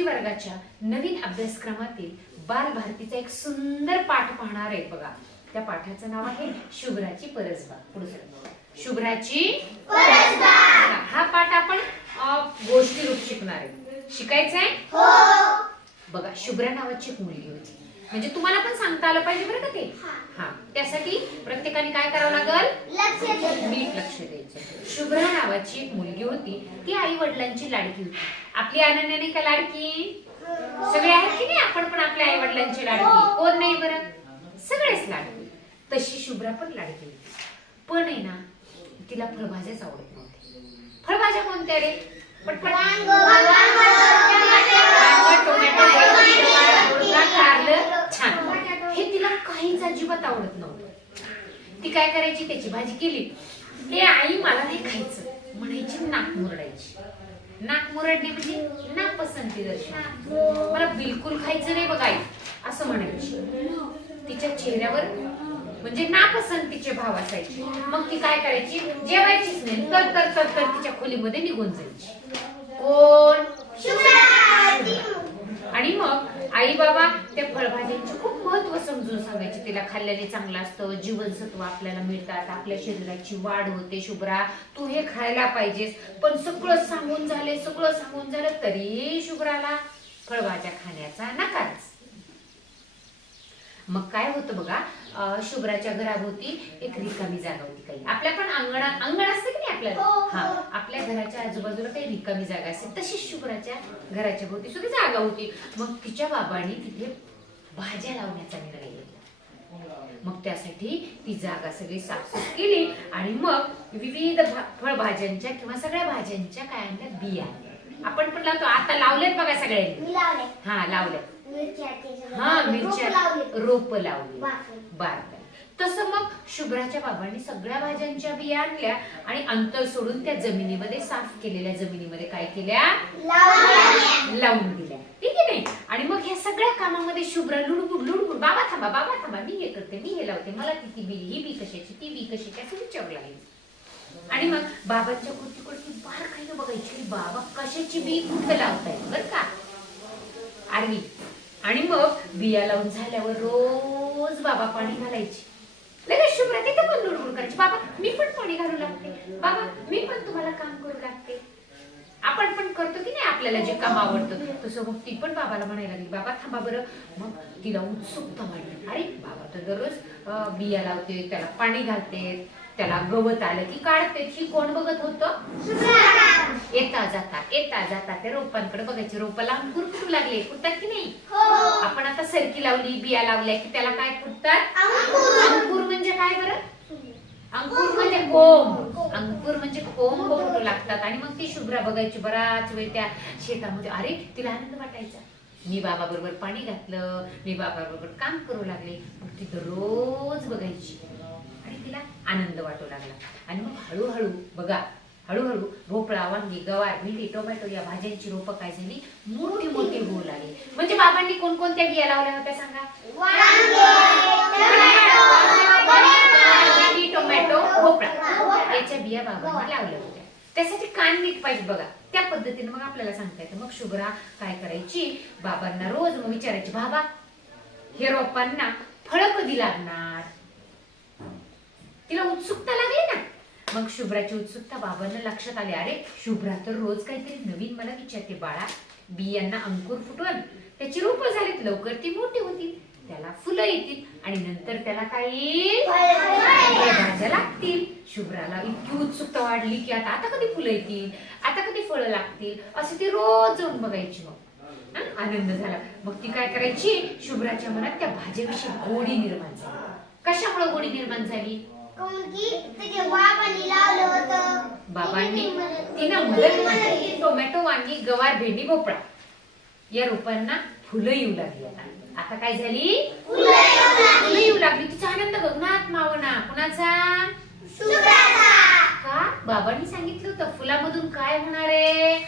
तिसरी वर्गाच्या नवीन अभ्यासक्रमातील बालभारतीचा एक सुंदर पाठ पाहणार आहे बघा. त्या पाठाचं नाव आहे शुभ्राची परसबाग. पुढे शुभ्राची परसबाग. हा पाठ आपण गोष्टी रूप शिकणार आहे. शिकायचं आहे? हो. बघा, शुभ्रा नावाची एक मुलगी होती. म्हणजे तुम्हाला पण सांगता आलं पाहिजे बरं का ते. हा, त्यासाठी प्रत्येकाने काय करावं लागल? नीट लक्ष द्यायचं. शुभ्रा नावाची एक मुलगी होती. ती आई वडिलांची लाडकी होती. आपली अनन्या नाही का लाडकी? सगळे आहेत की नाही? आपण पण आपल्या आई वडिलांची लाडकी. कोण नाही बरं? सगळेच लाडकी. तशी शुभ्रा पण लाडकी होती. पण आहे ना, तिला फळभाज्याच आवडत नव्हत्या. फळभाज्या कोणत्या रे? पटपट. छान. हे तिला काहीच अजिबात आवडत नव्हतं. ती काय करायची? त्याची भाजी केली, हे आई मला नाही खायचं म्हणायची, नाक मुरडायची. नाक मुरडणे म्हणजे नापसंती दर्शन. मला बिलकुल खायचं नाही बघ आई, असं म्हणायची. तिच्या चेहऱ्यावर म्हणजे नापसंतीचे भाव असायचे. मग ती काय करायची? जेवायचीच नाही. तर तर तर तर तिच्या खोलीमध्ये निघून जायची. कोण? आणि मग आई बाबा त्या फळभाज्यांचे खूप महत्व समजून सांगायचे. तिला खाल्ल्याने चांगलं असतं, जीवनसत्व आपल्याला मिळतात, आपल्या शरीराची वाढ होते. शुभ्रा, तू हे खायला पाहिजेस. पण सगळं सांगून झालं तरी शुभ्राला फळभाज्या खाण्याचा नकारच. मग काय होतं बघा, शुभ्राच्या घराभोवती एक रिकामी जागा होती. काही आपल्या पण अंगण असतं की नाही आपल्याला? हा, आपल्या घराच्या आजूबाजूला काही रिकामी जागा असते. तशीच शुभ्राच्या घराच्या भोवती सुद्धा जागा होती. मग तिच्या बाबांनी तिथे भाज्या लावण्याचा निर्णय घेतला. मग त्यासाठी ती जागा सगळी साफसूफ केली आणि मग विविध फळभाज्यांच्या किंवा सगळ्या भाज्यांच्या काय आणल्या? बिया. आपण पण लावतो. आता लावलेत बघा सगळ्यांनी. हा, लावलेत. हा, मिरच्या रोप लावली. बार. तसं मग शुभ्राच्या बाबांनी सगळ्या भाज्यांच्या बिया आणल्या आणि अंतर सोडून त्या जमिनीमध्ये, साफ केलेल्या जमिनीमध्ये काय केल्या? लावून दिल्या. ठीक आहे नाही? आणि मग ह्या सगळ्या कामामध्ये शुभ्रा लुडबुड, बाबा थांबा, मी हे करते, मी हे लावते, मला ती बी, ही बी कशाची, ती बी कशाची, असं विचारू लागली. आणि मग बाबांच्या कुर्ती बारकाईने बघायची, बाबा कशाची बी कुठं लावताय बरं का आरवी. आणि मग बिया लावून झाल्यावर रोज बाबा पाणी घालायचे. लगेच शुभ्रा तिथे पण लुडबुड करायची, बाबा मी पण पाणी घालू लागते, बाबा मी पण तुम्हाला काम करू लागते. आपण पण करतो की नाही आपल्याला जे काम आवडतं तसं. मग ती पण बाबाला म्हणायला लागली, बाबा थांबा बरं. मग तिला उत्सुकता वाटली, अरे बाबा तर दररोज बिया लावते, त्याला पाणी घालते, त्याला गवत आलं की काढते. ही कोण बघत होतं? येता जाता त्या रोपांकडे बघायचे. रोपाला अंकुर फुटू लागले. फुटतात की नाही? आपण आता सरकी लावली, बिया लावल्या की त्याला काय फुटतात? अंकुर म्हणजे काय बरं? अंकुर म्हणजे कोंब. अंकुर म्हणजे कोंब फुटू लागतात. आणि मग ती शुभ्रा बघायची बराच वेळ त्या शेतामध्ये. अरे तिला आनंद वाटायचा, मी बाबा बरोबर पाणी घातलं, मी बाबा बरोबर काम करू लागले. मग ती दररोज बघायची आणि तिला आनंद वाटू लागला. आणि मग हळूहळू भोपळा, वांगी, गवार, भेंडी, टोमॅटो या भाज्यांची रोपं काय झाली? मोठी होऊ लागली. म्हणजे बाबांनी कोणकोणत्या बिया लावल्या होत्या सांगा? भेंडी, टोमॅटो, भोपळा याच्या बिया बाबांनी लावल्या होत्या. त्यासाठी कान नीट पाहिजे बघा. त्या पद्धतीने मग आपल्याला सांगता येतं. मग शुभ्रा काय करायची? बाबांना रोज मग विचारायची, बाबा हे रोपांना फळं कधी लागणार? तिला उत्सुकता लागली ना. मग शुभ्राची उत्सुकता बाबांना लक्षात आली. अरे शुभ्रा तर रोज काहीतरी नवीन मला विचारते. बाळा, बियांना अंकुर फुटून त्याची रोपं झालीत, लवकर ती मोठी होतील, त्याला फुलं येतील आणि नंतर त्याला काय येईल? भाज्या लागतील. शुभ्राला इतकी उत्सुकता वाढली की आता कधी फुलं येतील, आता कधी फळं लागतील, असं ती रोज जाऊन बघायची. मग आनंद झाला. मग ती काय करायची? शुभ्राच्या मनात त्या भाज्याविषयी गोडी निर्माण झाली. कशामुळे गोडी निर्माण झाली? बाबांनी तिनं मदत केली. टोमॅटो, वांगी, गवार, भेंडी, भोपळा या रोपांना फुलं येऊ लागली. आता काय झाली? फुलं येऊ लागली. तिचा आनंद गगनात मावना. कुणाचा? का? बाबांनी सांगितलं होतं फुलामधून काय होणार आहे?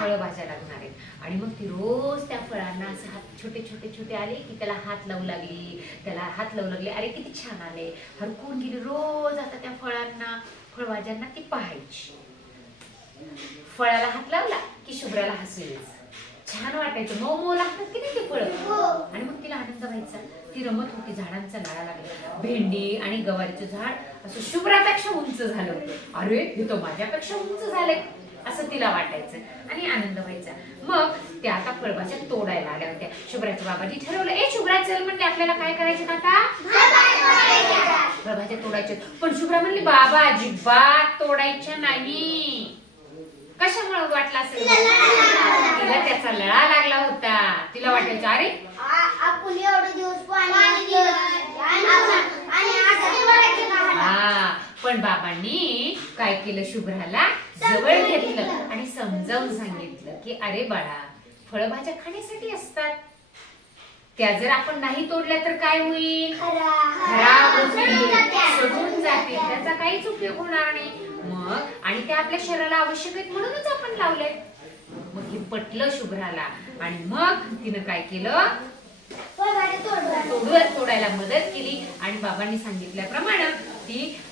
फळभाज्या लागणार आहेत. आणि मग ती रोज त्या फळांना असं हात छोटे आले की त्याला हात लावू लागली. अरे किती छान आले, हरकून गेली. रोज आता त्या फळभाज्यांना ती पाहायची. फळाला हात लावला की शुभ्राला हसू यायचं. छान वाटायचं, मऊ मऊ लागतात की नाही ते फळं. आणि मग तिला आनंद व्हायचा. ती रमत होती, झाडांचा लाळा लागला. भेंडी आणि गवारीचं झाड असं शुभ्रापेक्षा उंच झालं होतं. अरे हे तर माझ्यापेक्षा उंच झालंय असं तिला वाटायचं आणि आनंद व्हायचा. मग त्या आता फळभाज्या तोडायला आल्या होत्या. शुभ्राच्या बाबांनी ठरवलं, ए शुभ्रा चल म्हणले, आपल्याला काय करायचं आता? फळभाज्या तोडायच्या. पण शुभ्रा म्हणली, बाबा अजिबात तोडायच्या नाही. कशामुळे वाटलं असेल? तिला त्याचा लळा लागला होता. तिला वाटायचं अरे आपण एवढे दिवस पाणी दिलं हा. पण बाबांनी काय केलं, शुभ्राला जवळ घेतलं आणि समजावून सांगितलं की अरे बाळा, फळभाज्या खाण्यासाठी असतात. त्या जर आपण नाही तोडल्या तर काय होईल? खराब होतील, सडून जातील, त्याचा काहीच उपयोग होणार नाही. मग आणि त्या आपल्या शरीराला आवश्यक आहेत म्हणूनच आपण लावले. मग हे पटलं शुभ्राला आणि मग तिनं काय केलं, तोडायला मदत केली. आणि बाबांनी सांगितल्याप्रमाणे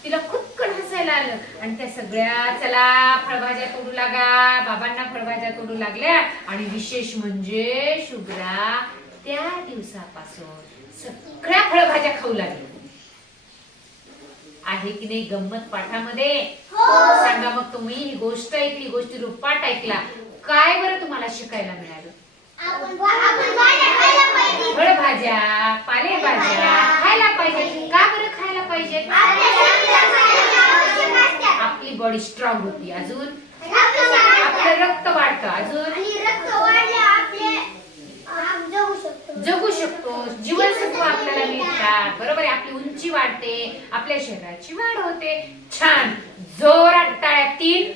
तिला खुदकन हसायला आलं. आणि त्या सगळ्या चला फळभाज्या तोडू लागा, बाबांना फळभाज्या तोडू लागल्या. आणि विशेष म्हणजे शुभ्रा त्या दिवसापासून सगळ्या फळभाज्या खाऊ लागली. आहे की नाही गंमत पाठामध्ये? सांगा मग, तुम्ही ही गोष्ट ऐकली, गोष्टी रूपात ऐकला, काय बरं तुम्हाला शिकायला मिळालं? फळभाज्या, पालेभाज्या खायला पाहिजे. का बरं खायला पाहिजे? आपली बॉडी स्ट्रॉंग होती, अजून आपलं रक्त वाढतं, अजून जगू शकतो, जीवनसत्व आपल्याला मिळतात, बरोबर आहे. आपली उंची वाढते, आपल्या शरीराची वाढ होते. छान, जोरात टाळ्या 3